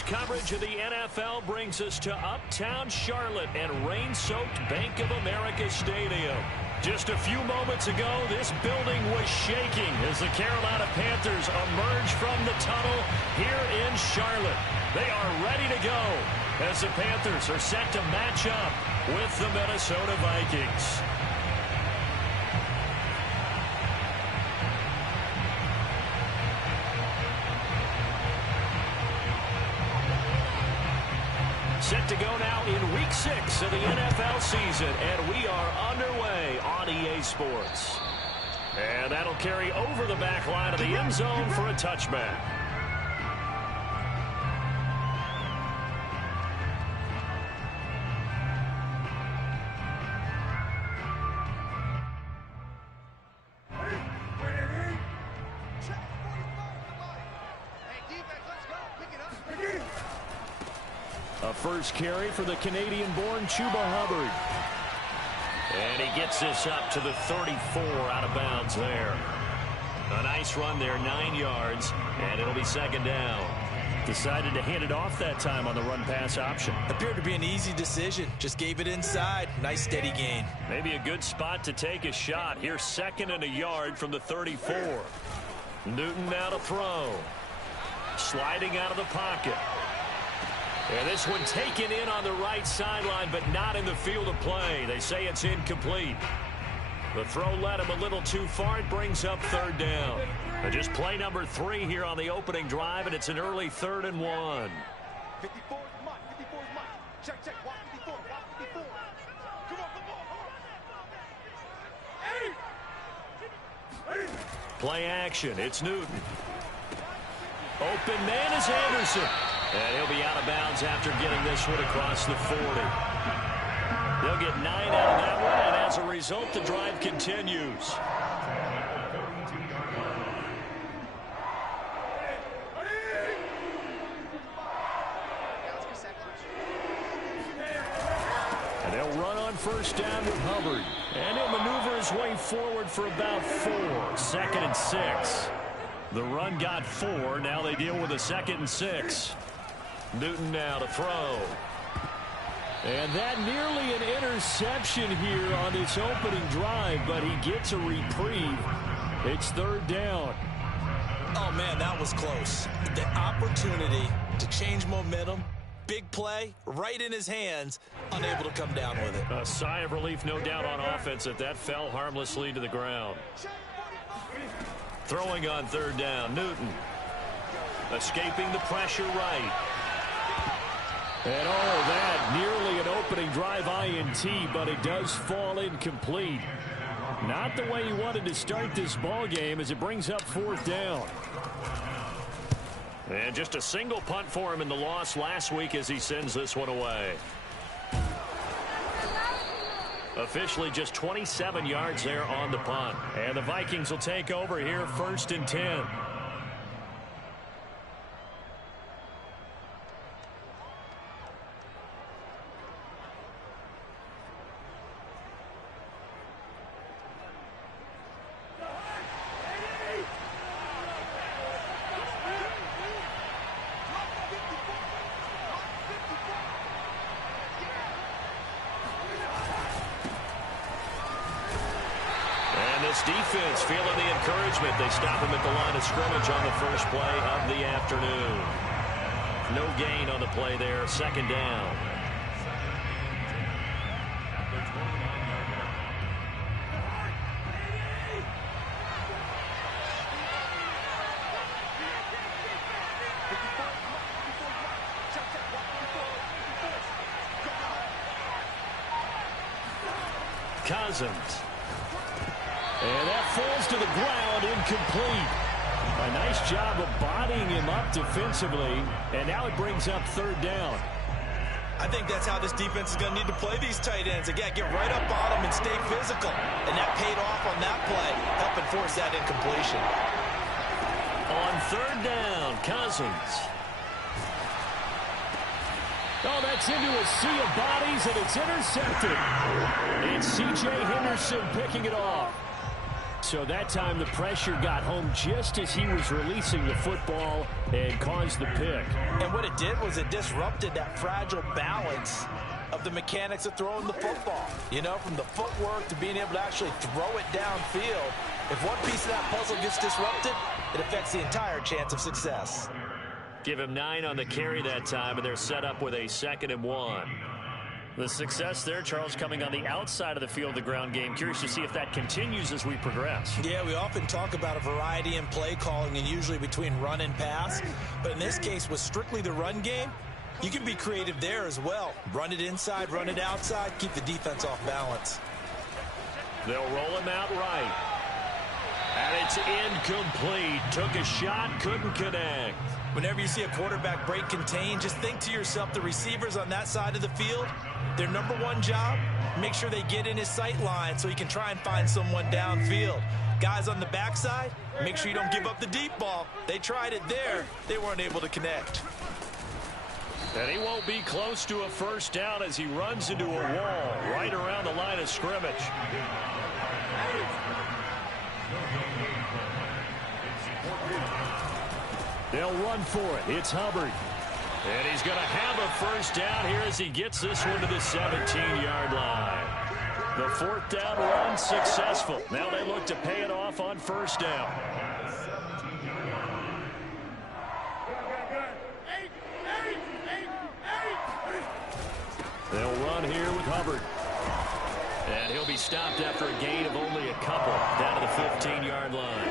Sports coverage of the NFL brings us to uptown Charlotte and rain-soaked Bank of America Stadium. Just a few moments ago, this building was shaking as the Carolina Panthers emerge from the tunnel here in Charlotte. They are ready to go as the Panthers are set to match up with the Minnesota Vikings. Set to go now in Week 6 of the NFL season, and we are underway on EA Sports. And that'll carry over the back line of the end zone for a touchback. A first carry for the Canadian-born Chuba Hubbard. And he gets this up to the 34 out of bounds there. A nice run there, 9 yards, and it'll be second down. Decided to hand it off that time on the run-pass option. Appeared to be an easy decision. Just gave it inside. Nice steady gain. Maybe a good spot to take a shot. Here's second and a yard from the 34. Newton now to throw. Sliding out of the pocket. And this one taken in on the right sideline, but not in the field of play. They say it's incomplete. The throw led him a little too far. It brings up third down. And just play number 3 here on the opening drive, and it's an early 3rd and 1. 54 is Mike. 54 is Mike. Check, check. Watch 54. Watch 54. Come on, come on. Play action. It's Newton. Open man is Anderson. And he'll be out of bounds after getting this one across the 40. They'll get 9 out of that one, and as a result, the drive continues. And they'll run on first down with Hubbard. And he'll maneuver his way forward for about 4. 2nd and 6. The run got 4. Now they deal with a 2nd and 6. Newton now to throw. And that nearly an interception here on this opening drive, but he gets a reprieve. It's 3rd down. Oh, man, that was close. The opportunity to change momentum, big play, right in his hands, unable to come down with it. A sigh of relief, no doubt, on offense that fell harmlessly to the ground. Throwing on 3rd down, Newton. Escaping the pressure right. And oh, that nearly an opening drive INT, but it does fall incomplete. Not the way he wanted to start this ball game as it brings up 4th down. And just a single punt for him in the loss last week as he sends this one away. Officially just 27 yards there on the punt. And the Vikings will take over here, 1st and 10. Defense feeling the encouragement. They stop him at the line of scrimmage on the first play of the afternoon. No gain on the play there. 2nd down. Cousins. And that falls to the ground, incomplete. A nice job of bodying him up defensively, and now it brings up 3rd down. I think that's how this defense is going to need to play these tight ends. Again, get right up on them and stay physical. And that paid off on that play, helping force that incompletion. On 3rd down, Cousins. Oh, that's into a sea of bodies, and it's intercepted. It's C.J. Henderson picking it off. So that time the pressure got home just as he was releasing the football and caused the pick. And what it did was it disrupted that fragile balance of the mechanics of throwing the football. You know, from the footwork to being able to actually throw it downfield. If one piece of that puzzle gets disrupted, it affects the entire chance of success. Give him 9 on the carry that time, and they're set up with a 2nd and 1. The success there, Charles, coming on the outside of the field, the ground game. Curious to see if that continues as we progress. Yeah, we often talk about a variety in play calling and usually between run and pass. But in this case, with strictly the run game, you can be creative there as well. Run it inside, run it outside, keep the defense off balance. They'll roll him out right. And it's incomplete. Took a shot, couldn't connect. Whenever you see a quarterback break contain, just think to yourself, the receivers on that side of the field, their number one job, make sure they get in his sight line so he can try and find someone downfield. Guys on the backside, make sure you don't give up the deep ball. They tried it there. They weren't able to connect. And he won't be close to a first down as he runs into a wall right around the line of scrimmage. They'll run for it. It's Hubbard. And he's going to have a first down here as he gets this one to the 17-yard line. The 4th down run successful. Now they look to pay it off on first down. They'll run here with Hubbard. And he'll be stopped after a gain of only a couple down to the 15-yard line.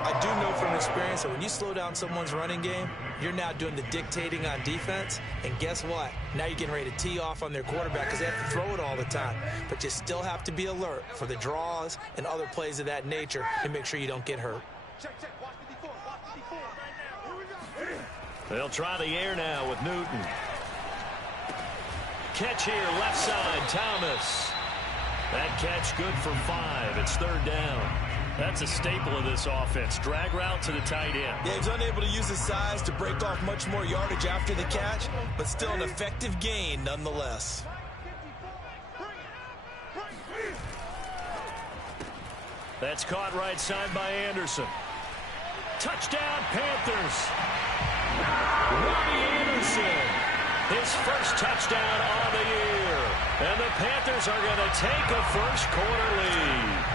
I do know from experience that when you slow down someone's running game, you're now doing the dictating on defense. And guess what? Now you're getting ready to tee off on their quarterback because they have to throw it all the time. But you still have to be alert for the draws and other plays of that nature and make sure you don't get hurt. They'll try the air now with Newton. Catch here, left side, Thomas. That catch good for 5. It's 3rd down. That's a staple of this offense. Drag route to the tight end. Yeah, he's unable to use his size to break off much more yardage after the catch, but still an effective gain nonetheless. That's caught right side by Anderson. Touchdown, Panthers. Robbie Anderson, his first touchdown on the year. And the Panthers are going to take a first quarter lead.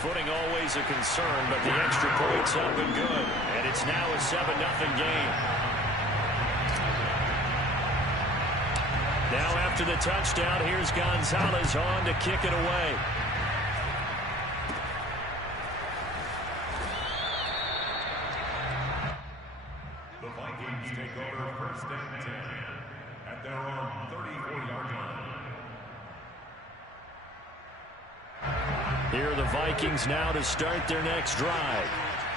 Footing always a concern, but the extra point's up and good. And it's now a 7-0 game. Now after the touchdown, here's Gonzalez on to kick it away. The Vikings take over 1st and 10 at their own 34-yard line. Here are the Vikings now to start their next drive.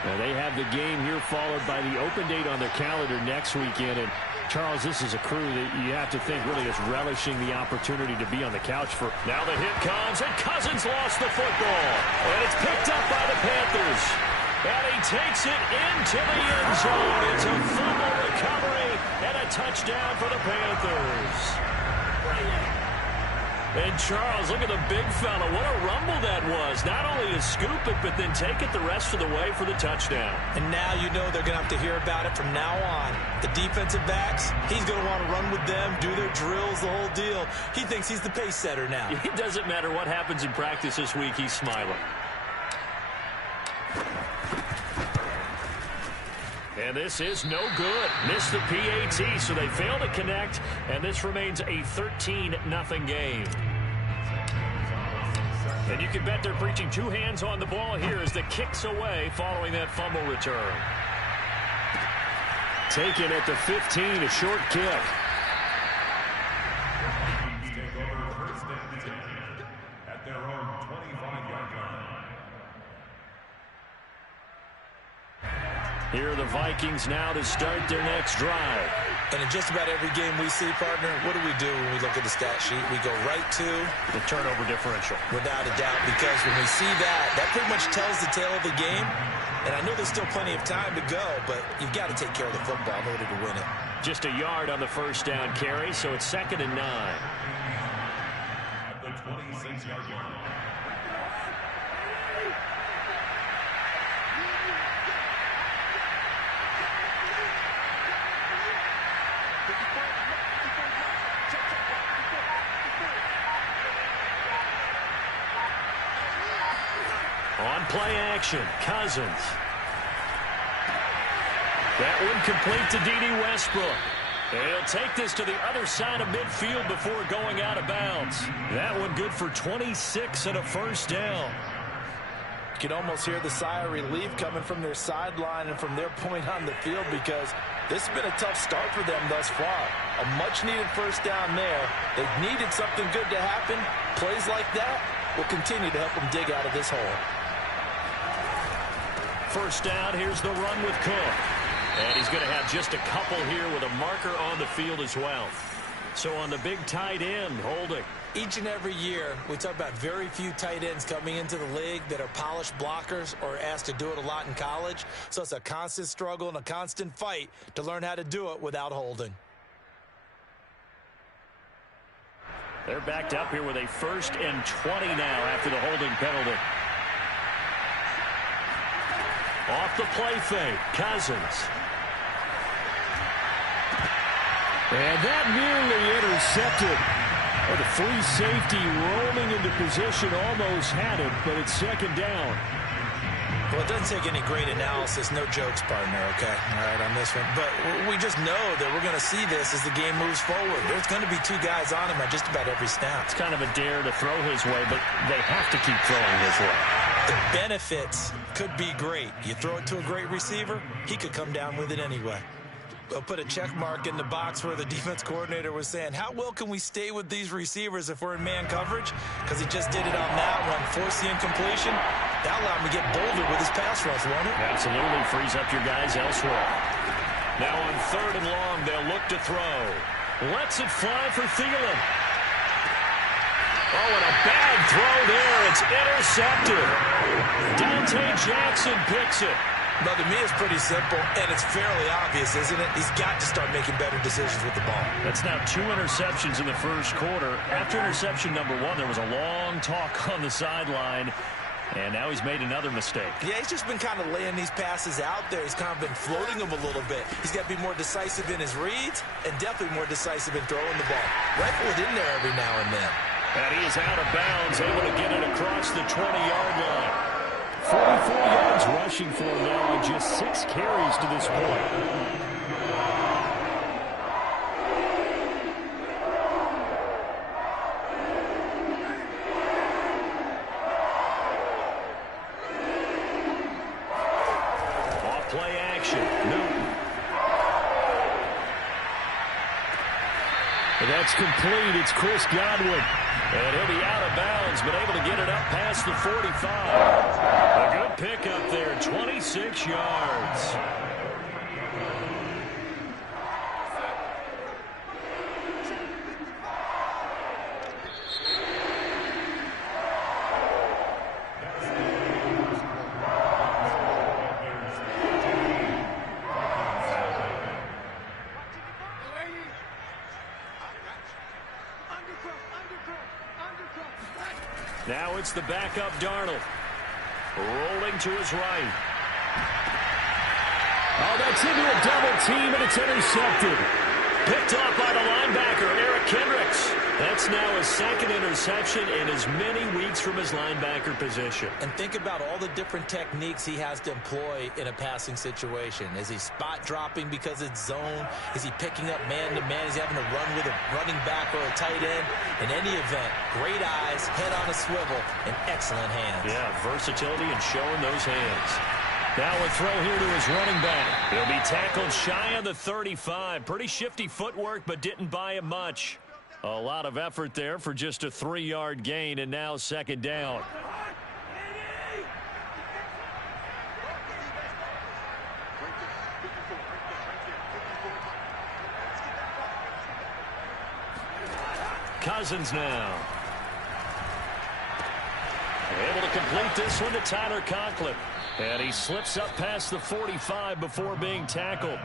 Now they have the game here followed by the open date on their calendar next weekend. And Charles, this is a crew that you have to think really is relishing the opportunity to be on the couch for. Now the hit comes, and Cousins lost the football. And it's picked up by the Panthers. And he takes it into the end zone. It's a fumble recovery and a touchdown for the Panthers. And Charles, look at the big fella. What a rumble that was. Not only to scoop it, but then take it the rest of the way for the touchdown. And now you know they're going to have to hear about it from now on. The defensive backs, he's going to want to run with them, do their drills, the whole deal. He thinks he's the pace setter now. It doesn't matter what happens in practice this week. He's smiling. And this is no good. Missed the PAT, so they fail to connect, and this remains a 13-0 game. And you can bet they're preaching 2 hands on the ball here as the kick's away following that fumble return. Taken at the 15, a short kick. Take over 1st and 10 at their own 25-yard line. Here are the Vikings now to start their next drive. And in just about every game we see, partner, what do we do when we look at the stat sheet? We go right to the turnover differential. Without a doubt, because when we see that, that pretty much tells the tale of the game. And I know there's still plenty of time to go, but you've got to take care of the football in order to win it. Just a yard on the first down carry, so it's 2nd and 9. 26-yard line. On play action, Cousins. That one complete to D.D. Westbrook. He'll take this to the other side of midfield before going out of bounds. That one good for 26 and a first down. You can almost hear the sigh of relief coming from their sideline and from their point on the field, because this has been a tough start for them thus far. A much-needed first down there. They've needed something good to happen. Plays like that will continue to help them dig out of this hole. First down, here's the run with Cook. And he's going to have just a couple here with a marker on the field as well. So on the big tight end, holding. Each and every year, we talk about very few tight ends coming into the league that are polished blockers or asked to do it a lot in college. So it's a constant struggle and a constant fight to learn how to do it without holding. They're backed up here with a 1st and 20 now after the holding penalty. Off the play fake, Cousins. And that nearly intercepted. Oh, the free safety rolling into position, almost had it, but it's second down. Well, it doesn't take any great analysis, no jokes, partner, okay? All right, on this one. But we just know that we're going to see this as the game moves forward. There's going to be 2 guys on him at just about every snap. It's kind of a dare to throw his way, but they have to keep throwing his way. The benefits could be great. You throw it to a great receiver, he could come down with it anyway. We'll put a check mark in the box where the defense coordinator was saying, how well can we stay with these receivers if we're in man coverage? Because he just did it on that one, force the incompletion. That allowed him to get bolder with his pass rush, won't it? Absolutely, frees up your guys elsewhere. Now on 3rd and long, they'll look to throw. Lets it fly for Thielen. Oh, and a bad throw there. It's intercepted. Dante Jackson picks it. But to me, it's pretty simple, and it's fairly obvious, isn't it? He's got to start making better decisions with the ball. That's now 2 interceptions in the first quarter. After interception number 1, there was a long talk on the sideline, and now he's made another mistake. Yeah, he's just been kind of laying these passes out there. He's kind of been floating them a little bit. He's got to be more decisive in his reads and definitely more decisive in throwing the ball. Rifle it in there every now and then. And he is out of bounds, able to get it across the 20-yard line. 44 yards rushing for him now on just 6 carries to this point. Off play action, Newton. And that's complete. It's Chris Godwin. And he'll be out of bounds, but able to get it up past the 45. A good pickup there, 26 yards. Now it's the backup Darnold. Rolling to his right. Oh, that's into a double team, and it's intercepted. Picked off by the linebacker, Eric Kendricks. That's now his 2nd interception in as many weeks from his linebacker position. And think about all the different techniques he has to employ in a passing situation. Is he spot dropping because it's zone? Is he picking up man-to-man? Is he having to run with a running back or a tight end? In any event, great eyes, head on a swivel, and excellent hands. Yeah, versatility and showing those hands. Now a throw here to his running back. He'll be tackled shy of the 35. Pretty shifty footwork, but didn't buy him much. A lot of effort there for just a 3-yard gain, and now 2nd down. Cousins now. Able to complete this one to Tyler Conklin. And he slips up past the 45 before being tackled.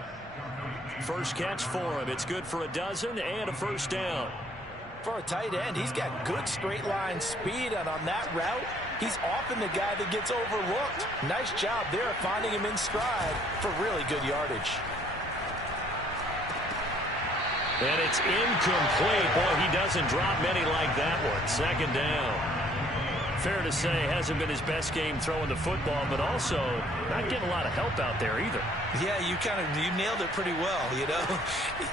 First catch for him. It's good for a dozen and a first down. For a tight end, he's got good straight line speed, and on that route, he's often the guy that gets overlooked. Nice job there finding him in stride for really good yardage. And it's incomplete. Boy, he doesn't drop many like that one. Second down. Fair to say, hasn't been his best game throwing the football, but also not getting a lot of help out there either. Yeah, you nailed it pretty well, you know.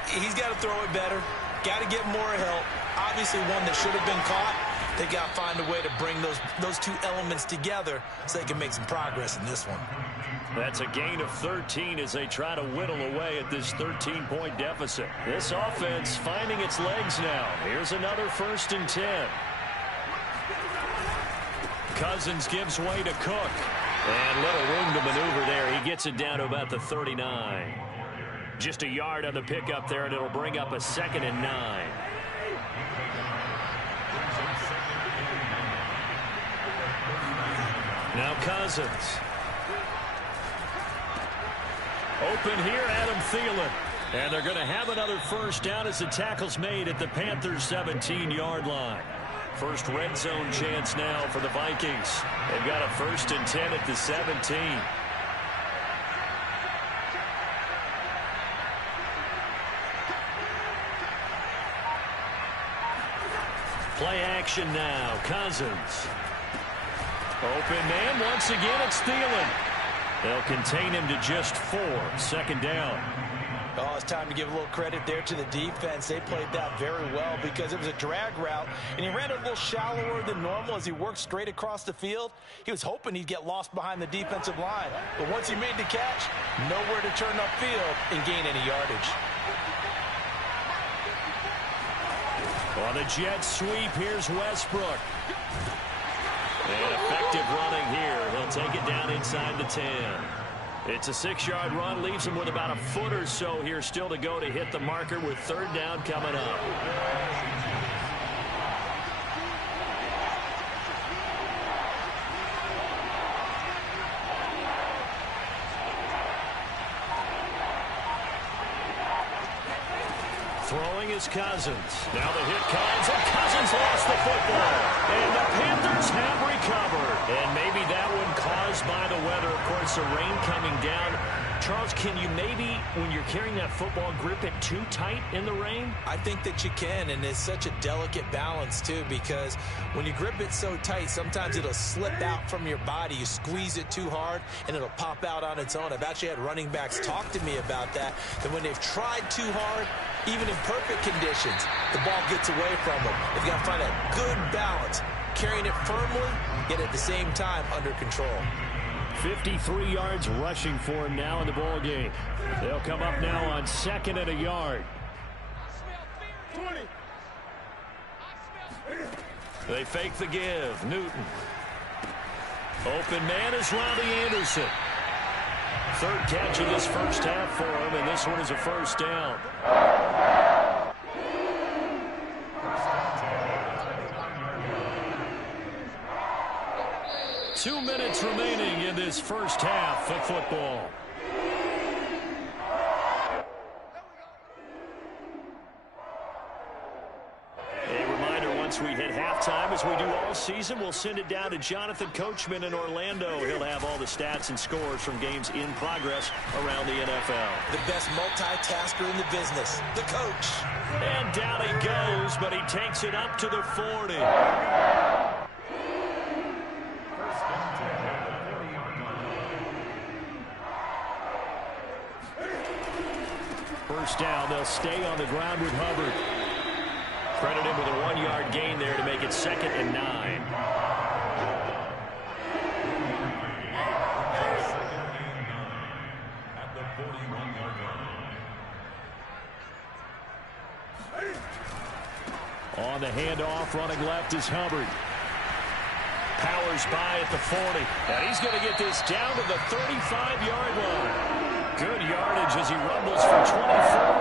He's got to throw it better. Got to get more help. Obviously one that should have been caught. They got to find a way to bring those two elements together so they can make some progress in this one. That's a gain of 13 as they try to whittle away at this 13-point deficit. This offense finding its legs now. Here's another 1st and 10. Cousins gives way to Cook. And little room to maneuver there. He gets it down to about the 39. Just a yard on the pickup there, and it'll bring up a 2nd and 9. Now Cousins. Open here, Adam Thielen. And they're going to have another 1st down as the tackle's made at the Panthers' 17-yard line. First red zone chance now for the Vikings. They've got a 1st and 10 at the 17. Play action now. Cousins. Open man. Once again, it's Thielen. They'll contain him to just 4. 2nd down. Oh, it's time to give a little credit there to the defense. They played that very well because it was a drag route, and he ran it a little shallower than normal as he worked straight across the field. He was hoping he'd get lost behind the defensive line, but once he made the catch, nowhere to turn upfield and gain any yardage. On the jet sweep, here's Westbrook. And effective running here. He'll take it down inside the 10. It's a 6-yard run, leaves him with about a foot or so here still to go to hit the marker with 3rd down coming up. Throwing is Cousins. Now the hit comes, and Cousins lost the football. And the Panthers have recovered. And maybe that one caused by the weather. Of course, the rain coming down. Charles, can you maybe, when you're carrying that football, grip it too tight in the rain? I think that you can, and it's such a delicate balance, too, because when you grip it so tight, sometimes it'll slip out from your body. You squeeze it too hard, and it'll pop out on its own. I've actually had running backs talk to me about that when they've tried too hard, even in perfect conditions, the ball gets away from them. They've got to find that good balance, carrying it firmly, yet at the same time under control. 53 yards rushing for him now in the ball game. They'll come up now on 2nd and a yard. 20. They fake the give. Newton. Open man is Robbie Anderson. 3rd catch of this 1st half for him, and this one is a 1st down. 2 minutes remaining in this 1st half of football. A reminder, once we hit halftime, as we do all season, we'll send it down to Jonathan Coachman in Orlando. He'll have all the stats and scores from games in progress around the NFL. The best multitasker in the business, the coach. And down he goes, but he takes it up to the 40. First down, they'll stay on the ground with Hubbard. Credit him with a 1-yard gain there to make it 2nd and 9. At the 41-yard line. On the handoff, running left is Hubbard. Powers by at the 40. And he's going to get this down to the 35-yard line. Good yardage as he rumbles for 24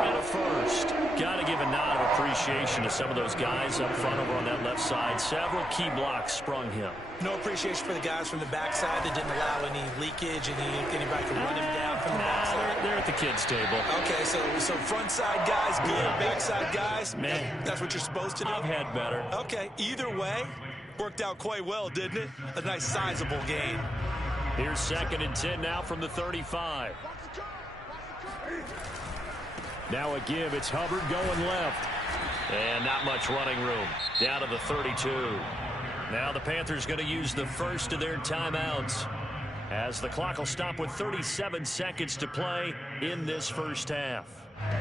and a first. Got to give a nod of appreciation to some of those guys up front over on that left side. Several key blocks sprung him. No appreciation for the guys from the backside that didn't allow any leakage, anybody could run him down from the backside. They're at the kids' table. Okay, so front side guys good, backside guys, man, that's what you're supposed to do? I've had better. Okay, either way, worked out quite well, didn't it? A nice sizable gain. Here's 2nd and 10 now from the 35. Now a give. It's Hubbard going left. And not much running room. Down to the 32. Now the Panthers going to use the first of their timeouts, as the clock will stop with 37 seconds to play in this first half.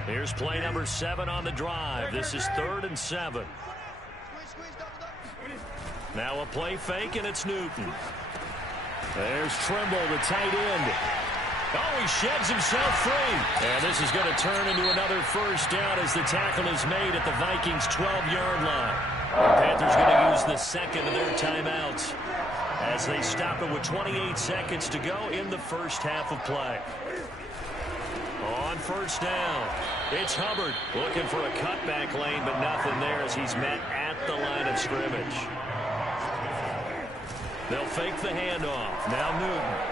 Here's play number 7 on the drive. This is 3rd and 7. Now a play fake, and it's Newton. There's Trimble, the tight end. Oh, he sheds himself free. And this is going to turn into another first down as the tackle is made at the Vikings' 12-yard line. The Panthers going to use the second of their timeouts as they stop it with 28 seconds to go in the first half of play. On first down, it's Hubbard looking for a cutback lane, but nothing there as he's met at the line of scrimmage. They'll fake the handoff. Now Newton.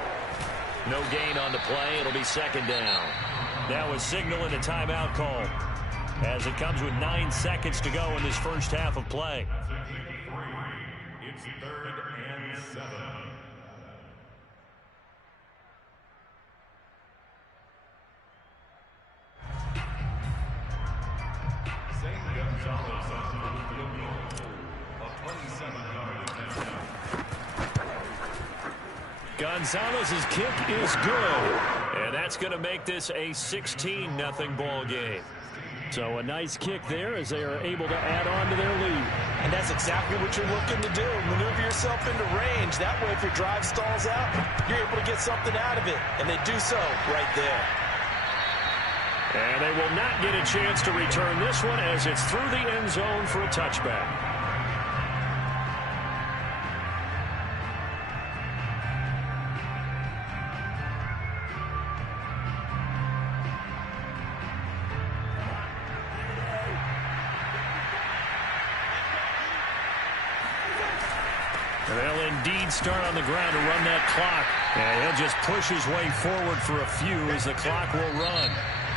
No gain on the play. It'll be 2nd down. Now a signal and a timeout call as it comes with 9 seconds to go in this first half of play. It's 3rd and 7. Gonzalez's kick is good, and that's going to make this a 16-0 ball game. So a nice kick there as they are able to add on to their lead. And that's exactly what you're looking to do. Maneuver yourself into range. That way, if your drive stalls out, you're able to get something out of it. And they do so right there. And they will not get a chance to return this one as it's through the end zone for a touchback. They'll indeed start on the ground to run that clock. And he'll just push his way forward for a few as the clock will run.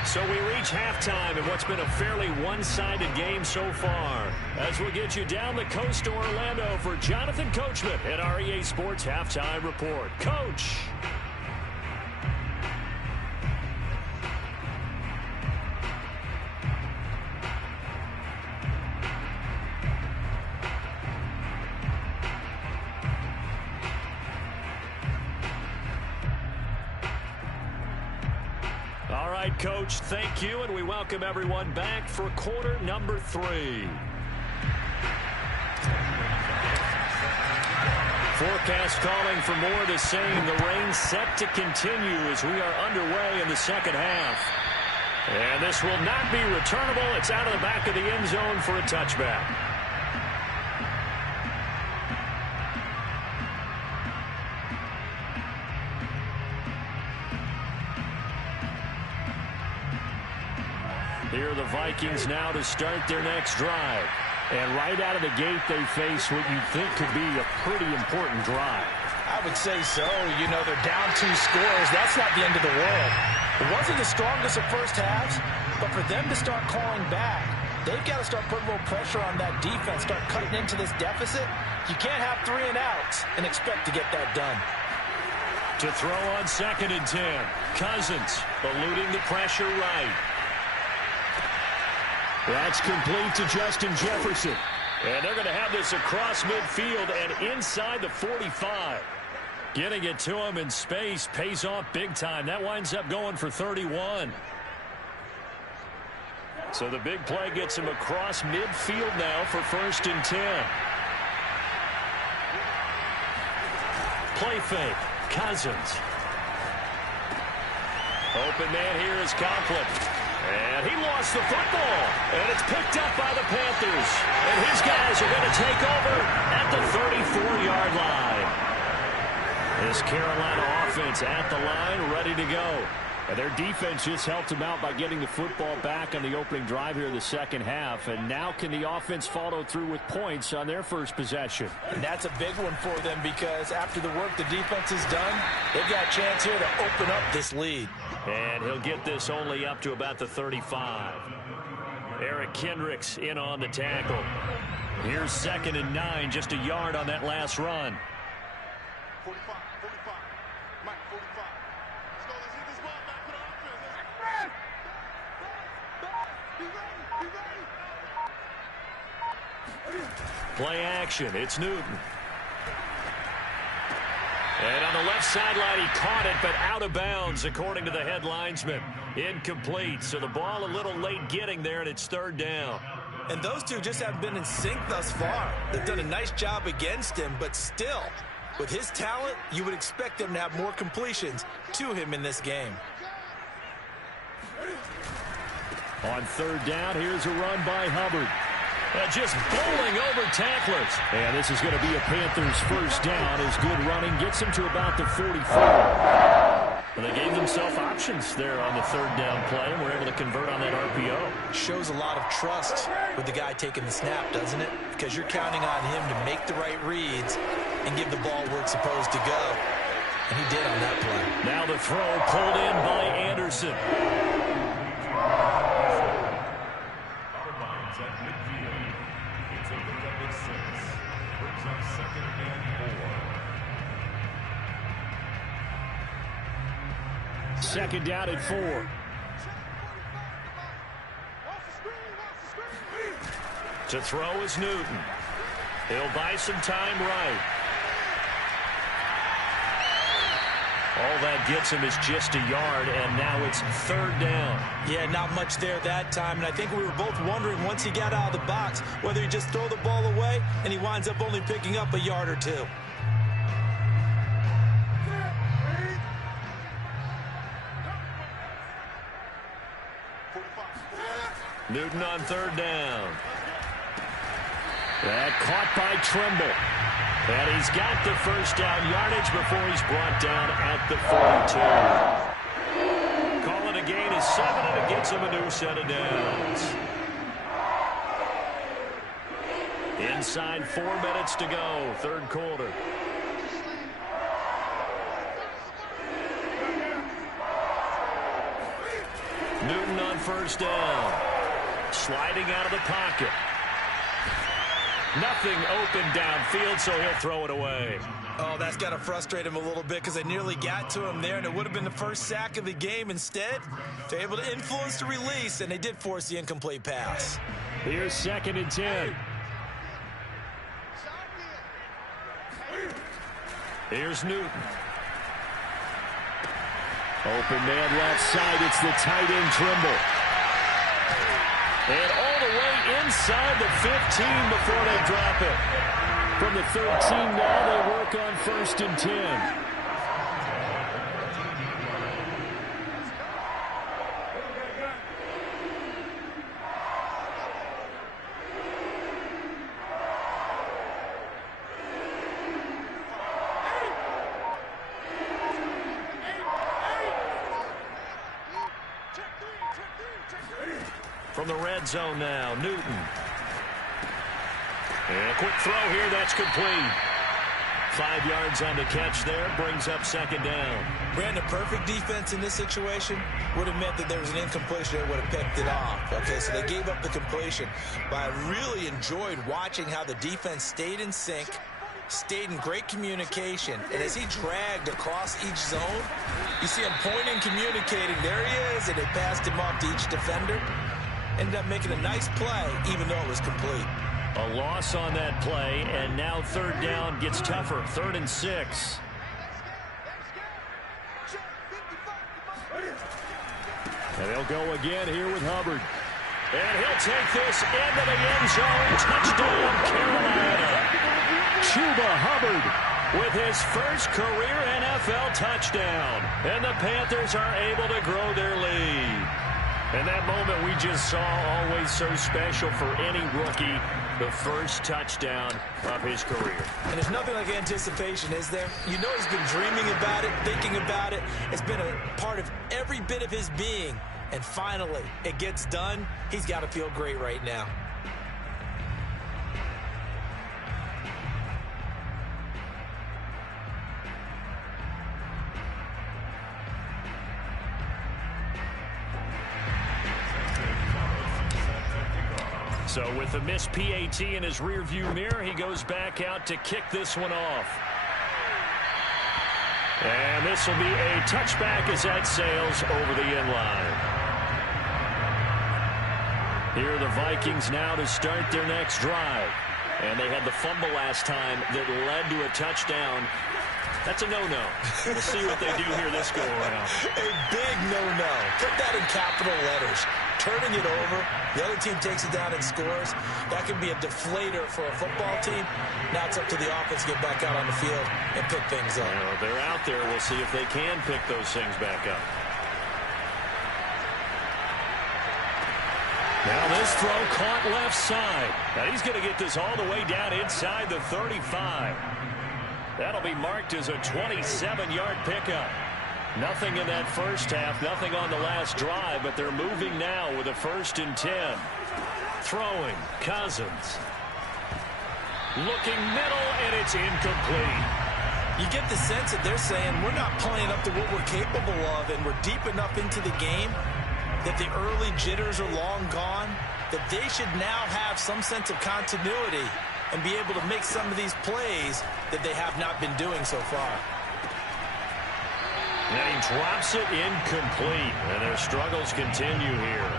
So we reach halftime in what's been a fairly one-sided game so far. As we'll get you down the coast to Orlando for Jonathan Coachman at our EA Sports Halftime Report. Coach. All right, Coach, thank you, and we welcome everyone back for quarter number 3. Forecast calling for more of the same. The rain set to continue as we are underway in the second half. And this will not be returnable. It's out of the back of the end zone for a touchback. Here are the Vikings now to start their next drive. And right out of the gate, they face what you think could be a pretty important drive. I would say so. You know, they're down 2 scores. That's not the end of the world. It wasn't the strongest of first halves, but for them to start calling back, they've got to start putting a little pressure on that defense, start cutting into this deficit. You can't have 3 and outs and expect to get that done. To throw on 2nd and 10. Cousins eluding the pressure right. That's complete to Justin Jefferson. And they're going to have this across midfield and inside the 45. Getting it to him in space pays off big time. That winds up going for 31. So the big play gets him across midfield now for 1st and 10. Play fake. Cousins. Open man here is Conklin. And he lost the football. And it's picked up by the Panthers. And his guys are going to take over at the 34-yard line. This Carolina offense at the line, ready to go. And their defense just helped them out by getting the football back on the opening drive here in the second half. And now can the offense follow through with points on their first possession? And that's a big one for them because after the work the defense has done, they've got a chance here to open up this lead. And he'll get this only up to about the 35. Eric Kendricks in on the tackle. Here's 2nd and 9, just a yard on that last run. 45, 45. Mike, 45. Let's go. Let's hit this ball back for the offense. Be ready. Play action. It's Newton. And on the left sideline, he caught it, but out of bounds, according to the head linesman. Incomplete. So the ball a little late getting there, and it's 3rd down. And those two just haven't been in sync thus far. They've done a nice job against him, but still, with his talent, you would expect them to have more completions to him in this game. On 3rd down, here's a run by Hubbard. Just bowling over tacklers. And this is going to be a Panthers first down as good running gets them to about the 44. And they gave themselves options there on the 3rd down play and were able to convert on that RPO. Shows a lot of trust with the guy taking the snap, doesn't it? Because you're counting on him to make the right reads and give the ball where it's supposed to go. And he did on that play. Now the throw pulled in by Anderson. Second down at 4. To throw is Newton. He'll buy some time right. All that gets him is just a yard, and now it's 3rd down. Yeah, not much there that time, and I think we were both wondering once he got out of the box whether he just throw the ball away and he winds up only picking up a yard or two. Newton on 3rd down. That caught by Trimble. And he's got the first down yardage before he's brought down at the 42. Calling a gain is 7, and it gets him a new set of downs. Inside 4 minutes to go, 3rd quarter. Newton on 1st down. Sliding out of the pocket. Nothing open downfield, so he'll throw it away. Oh, that's got to frustrate him a little bit because they nearly got to him there, and it would have been the first sack of the game. Instead, they're able to influence the release, and they did force the incomplete pass. Here's 2nd and 10. Here's Newton. Open man left side. It's the tight end Trimble. And all the way inside the 15 before they drop it. From the 13 now, they work on 1st and 10. From the red zone now, Newton. And a quick throw here, that's complete. 5 yards on the catch there, brings up 2nd down. Brandon, perfect defense in this situation would have meant that there was an incompletion that would have picked it off. Okay, so they gave up the completion. But I really enjoyed watching how the defense stayed in sync, stayed in great communication, and as he dragged across each zone, you see him pointing, communicating. There he is, and they passed him off to each defender. Ended up making a nice play, even though it was complete. A loss on that play, and now 3rd down gets tougher. 3rd and 6. And they'll go again here with Hubbard. And he'll take this into the end zone. Touchdown, Carolina. Chuba Hubbard with his first career NFL touchdown. And the Panthers are able to grow their lead. And that moment we just saw, always so special for any rookie, the first touchdown of his career. And there's nothing like anticipation, is there? You know he's been dreaming about it, thinking about it. It's been a part of every bit of his being. And finally, it gets done. He's got to feel great right now. So with a missed PAT in his rearview mirror, he goes back out to kick this one off. And this will be a touchback as that sails over the end line. Here are the Vikings now to start their next drive. And they had the fumble last time that led to a touchdown. That's a no-no. We'll see what they do here this go-around. A big no-no. Put that in capital letters. Turning it over. The other team takes it down and scores. That can be a deflator for a football team. Now it's up to the offense to get back out on the field and pick things up. Well, they're out there. We'll see if they can pick those things back up. Now this throw caught left side. Now he's going to get this all the way down inside the 35. That'll be marked as a 27-yard pickup. Nothing in that first half, nothing on the last drive, but they're moving now with a 1st and 10. Throwing, Cousins. Looking middle, and it's incomplete. You get the sense that they're saying we're not playing up to what we're capable of, and we're deep enough into the game that the early jitters are long gone, that they should now have some sense of continuity and be able to make some of these plays that they have not been doing so far. And he drops it incomplete, and their struggles continue here.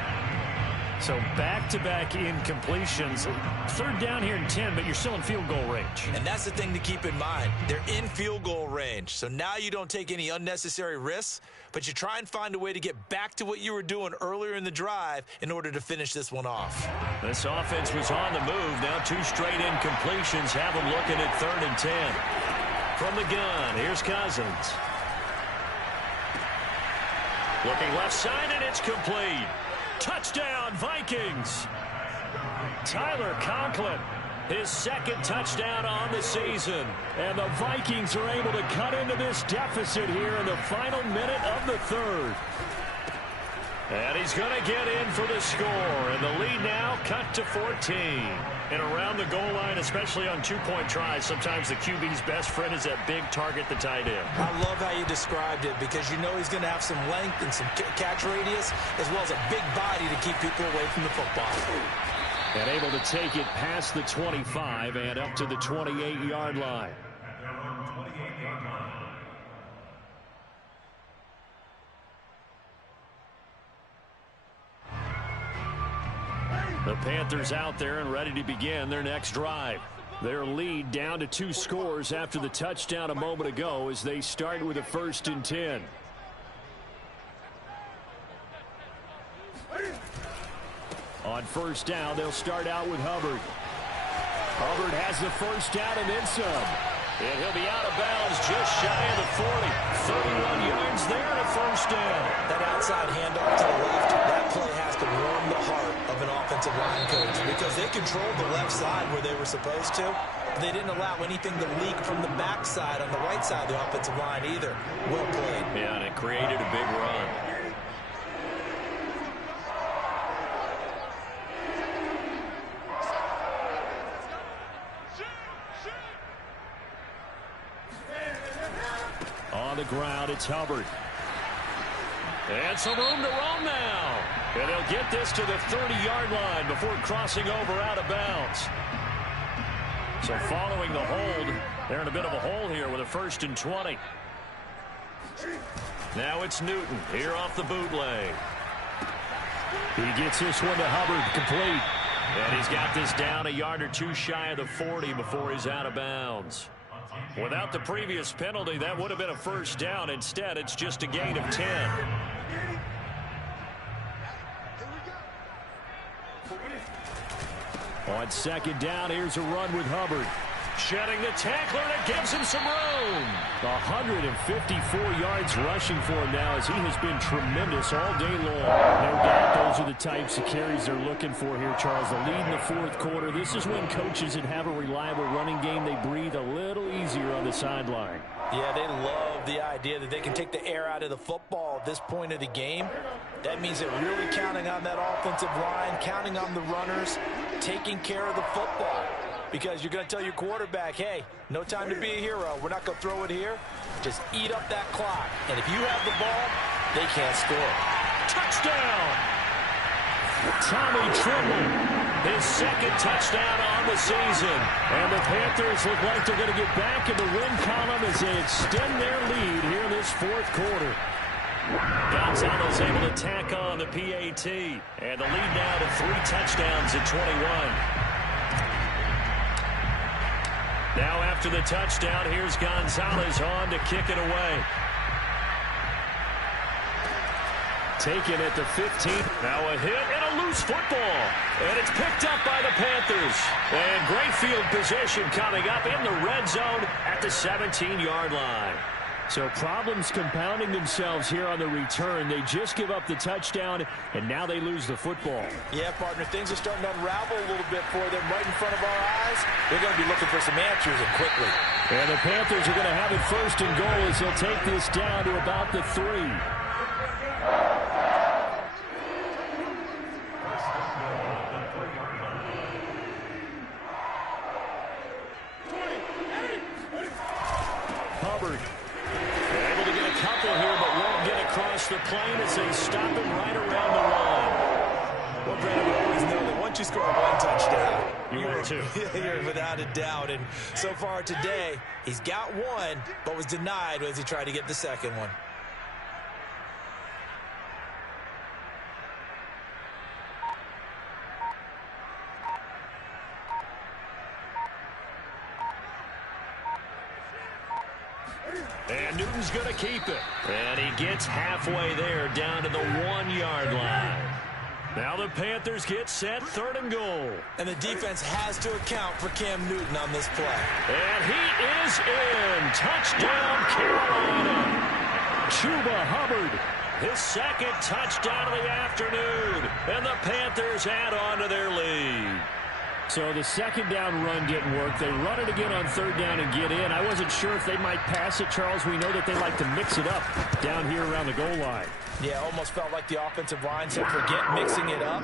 So back-to-back incompletions. 3rd down here and 10, but you're still in field goal range. And that's the thing to keep in mind. They're in field goal range. So now you don't take any unnecessary risks, but you try and find a way to get back to what you were doing earlier in the drive in order to finish this one off. This offense was on the move. Now 2 straight incompletions have them looking at 3rd and 10. From the gun, here's Cousins. Looking left side, and it's complete. Touchdown, Vikings. Tyler Conklin, his 2nd touchdown on the season. And the Vikings are able to cut into this deficit here in the final minute of the 3rd. And he's going to get in for the score. And the lead now cut to 14. And around the goal line, especially on 2-point tries, sometimes the QB's best friend is that big target, the tight end. I love how you described it because you know he's going to have some length and some catch radius as well as a big body to keep people away from the football. And able to take it past the 25 and up to the 28-yard line. The Panthers out there and ready to begin their next drive. Their lead down to 2 scores after the touchdown a moment ago as they start with a 1st and 10. On 1st down, they'll start out with Hubbard. Hubbard has the 1st down and then some. And he'll be out of bounds just shy of the 40. 31 yards there and a 1st down. That outside handoff to the left, that play has to warm the heart of an offensive line coach because they controlled the left side where they were supposed to. They didn't allow anything to leak from the backside on the right side of the offensive line either. Well played. Yeah, and it created a big run. On the ground, it's Hubbard. And some room to roam now. And they'll get this to the 30-yard line before crossing over out of bounds. So following the hold, they're in a bit of a hole here with a 1st and 20. Now it's Newton here off the bootleg. He gets this one to Hubbard, complete. And he's got this down a yard or 2 shy of the 40 before he's out of bounds. Without the previous penalty, that would have been a 1st down. Instead, it's just a gain of 10. On 2nd down, here's a run with Hubbard. Shedding the tackler, and it gives him some room. 154 yards rushing for him now as he has been tremendous all day long. No doubt those are the types of carries they're looking for here, Charles. The lead in the fourth quarter. This is when coaches that have a reliable running game, they breathe a little easier on the sideline. Yeah, they love the idea that they can take the air out of the football at this point of the game. That means they're really counting on that offensive line, counting on the runners, taking care of the football. Because you're going to tell your quarterback, hey, no time to be a hero. We're not going to throw it here. Just eat up that clock. And if you have the ball, they can't score. Touchdown! Tommy Tremble, his second touchdown on the season. And the Panthers look like they're going to get back in the win column as they extend their lead here in this fourth quarter. Gonzalez able to tack on the PAT. And the lead now to 3 touchdowns at 21. Now after the touchdown, here's Gonzalez on to kick it away. Taken at the 15. Now a hit and a loose football. And it's picked up by the Panthers. And great field position coming up in the red zone at the 17-yard line. So problems compounding themselves here on the return. They just give up the touchdown, and now they lose the football. Yeah, partner, things are starting to unravel a little bit for them right in front of our eyes. They're going to be looking for some answers and quickly. And the Panthers are going to have it first and goal as they'll take this down to about the 3. Hubbard. Able to get a couple here, but won't get across the plane as they stop him right around the line. Well, Brandon, we always know that once you score one touchdown, You're without a doubt. And so far today, he's got one, but was denied as he tried to get the second one. And Newton's going to keep it. And he gets halfway there, down to the 1-yard line. Now the Panthers get set, 3rd and goal. And the defense has to account for Cam Newton on this play. And he is in. Touchdown, Carolina. Chuba Hubbard, his second touchdown of the afternoon. And the Panthers add on to their lead. So the second down run didn't work. They run it again on 3rd down and get in. I wasn't sure if they might pass it, Charles. We know that they like to mix it up down here around the goal line. Yeah, almost felt like the offensive line said, forget mixing it up.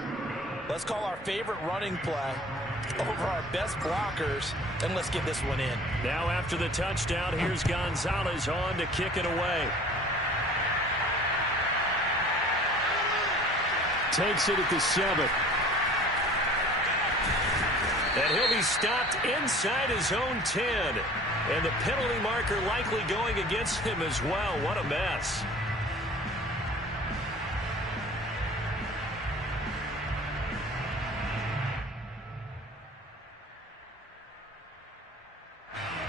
Let's call our favorite running play over our best blockers, and let's get this one in. Now after the touchdown, here's Gonzalez on to kick it away. Takes it at the 7. And he'll be stopped inside his own 10. And the penalty marker likely going against him as well. What a mess.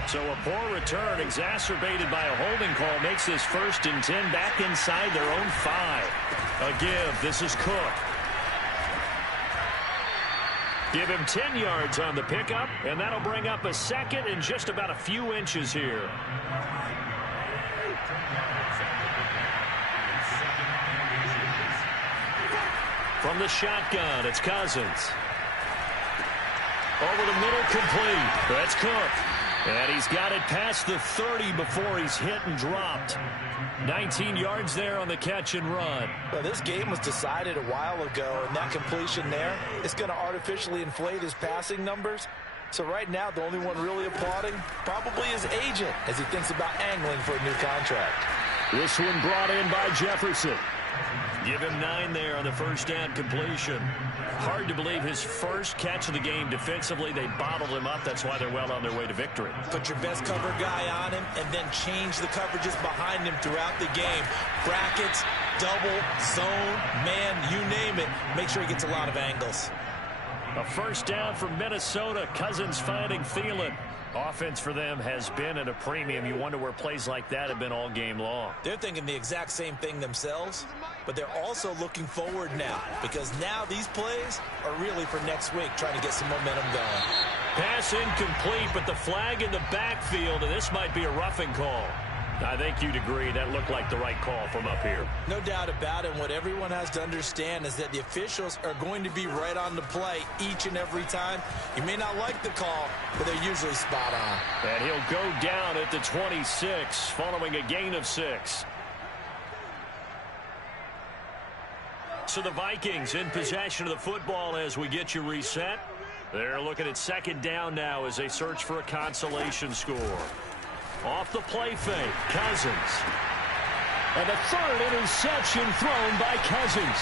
So a poor return exacerbated by a holding call makes this 1st and 10 back inside their own 5. A give. This is Cook. Give him 10 yards on the pickup, and that'll bring up a 2nd and just about a few inches here. From the shotgun, it's Cousins. Over the middle, complete. That's Cook. And he's got it past the 30 before he's hit and dropped. 19 yards there on the catch and run. Well, this game was decided a while ago, and that completion there is going to artificially inflate his passing numbers. So right now, the only one really applauding probably his agent as he thinks about angling for a new contract. This one brought in by Jefferson. Give him 9 there on the 1st down completion. Hard to believe his first catch of the game defensively. They bottled him up. That's why they're well on their way to victory. Put your best cover guy on him and then change the coverages behind him throughout the game. Brackets, double, zone, man, you name it. Make sure he gets a lot of angles. A 1st down from Minnesota. Cousins finding Thielen. Offense for them has been at a premium. You wonder where plays like that have been all game long. They're thinking the exact same thing themselves, but they're also looking forward now because now these plays are really for next week, trying to get some momentum going. Pass incomplete, but the flag in the backfield, and this might be a roughing call. I think you'd agree that looked like the right call from up here. No doubt about it. What everyone has to understand is that the officials are going to be right on the play each and every time. You may not like the call, but they're usually spot on. And he'll go down at the 26 following a gain of 6. So the Vikings in possession of the football as we get you reset. They're looking at second down now as they search for a consolation score. Off the play fake, Cousins. And the third interception thrown by Cousins.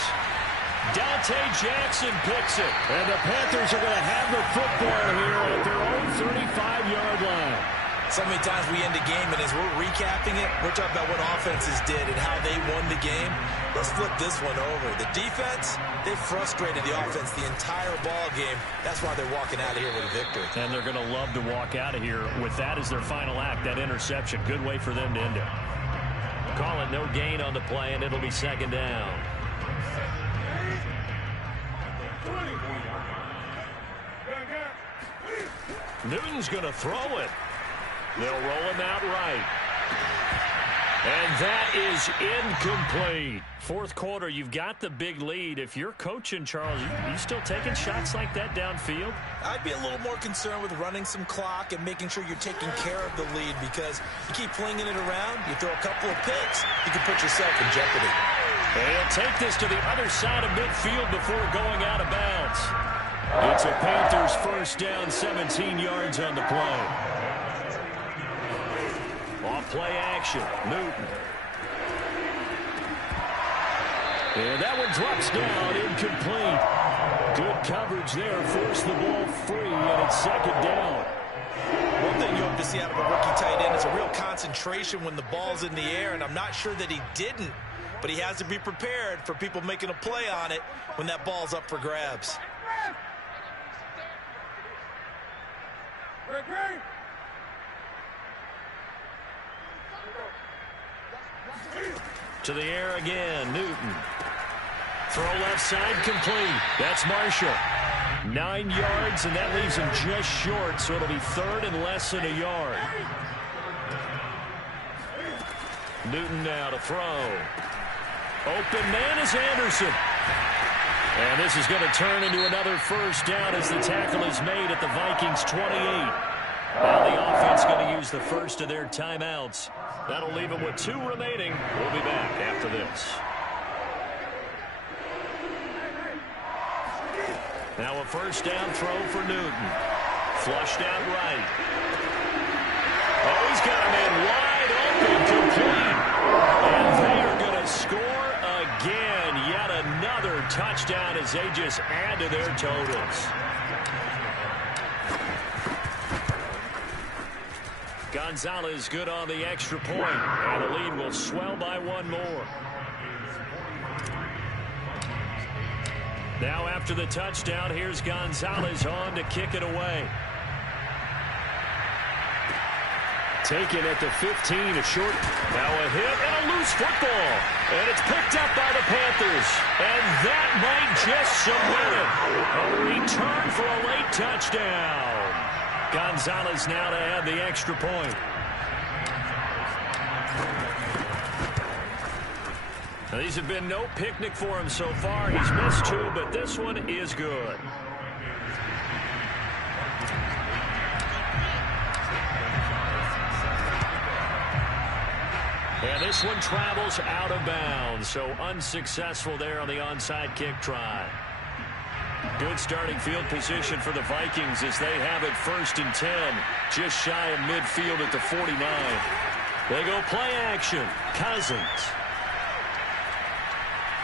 Dante Jackson picks it. And the Panthers are going to have the football here at their own 35-yard line. So many times we end the game, and as we're recapping it, we're talking about what offenses did and how they won the game. Let's flip this one over. The defense, they frustrated the offense the entire ball game. That's why they're walking out of here with a victory. And they're going to love to walk out of here with that as their final act, that interception. Good way for them to end it. Call it no gain on the play, and it'll be second down. Newton's going to throw it. They'll roll him out right. And that is incomplete. Fourth quarter, you've got the big lead. If you're coaching, Charles, you still taking shots like that downfield? I'd be a little more concerned with running some clock and making sure you're taking care of the lead, because you keep flinging it around, you throw a couple of picks, you can put yourself in jeopardy. And he'll take this to the other side of midfield before going out of bounds. It's a Panthers first down, 17 yards on the play. Off play action, Newton. And that one drops down, incomplete. Good coverage there, forced the ball free, and it's second down. One thing you hope to see out of a rookie tight end is a real concentration when the ball's in the air, and I'm not sure that he didn't, but he has to be prepared for people making a play on it when that ball's up for grabs. To the air again, Newton. Throw left side, complete. That's Marshall. 9 yards, and that leaves him just short, so it'll be third and less than a yard. Newton now to throw. Open man is Anderson. And this is going to turn into another first down as the tackle is made at the Vikings 28. Now the offense going to use the first of their timeouts. That'll leave them with 2 remaining. We'll be back after this. Now a first down throw for Newton. Flushed out right. Oh, he's got a man wide open, complete. And they are going to score again. Yet another touchdown as they just add to their totals. Gonzalez good on the extra point, and the lead will swell by 1 more. Now after the touchdown, here's Gonzalez on to kick it away. Taken at the 15, a short. Now a hit and a loose football. And it's picked up by the Panthers. And that might just submit it. A return for a late touchdown. Gonzalez now to add the extra point. Now, these have been no picnic for him so far. He's missed 2, but this one is good. And this one travels out of bounds, so unsuccessful there on the onside kick try. Good starting field position for the Vikings as they have it 1st and 10, just shy of midfield at the 49. They go play action. Cousins.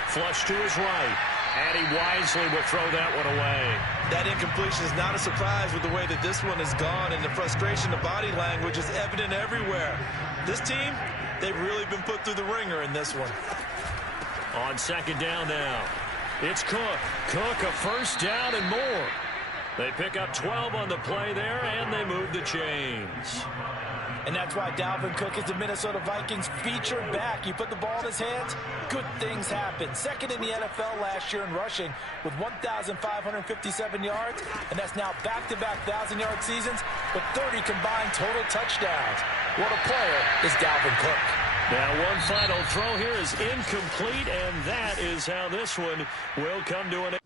Flush to his right. And he wisely will throw that one away. That incompletion is not a surprise with the way that this one has gone, and the frustration, the body language is evident everywhere. This team, they've really been put through the ringer in this one. On second down now. It's Cook. Cook a first down and more. They pick up 12 on the play there, and they move the chains. And that's why Dalvin Cook is the Minnesota Vikings featured back. You put the ball in his hands, good things happen. Second in the NFL last year in rushing with 1,557 yards, and that's now back-to-back 1,000-yard seasons with 30 combined total touchdowns. What a player is Dalvin Cook. Now one final throw here is incomplete, and that is how this one will come to an end.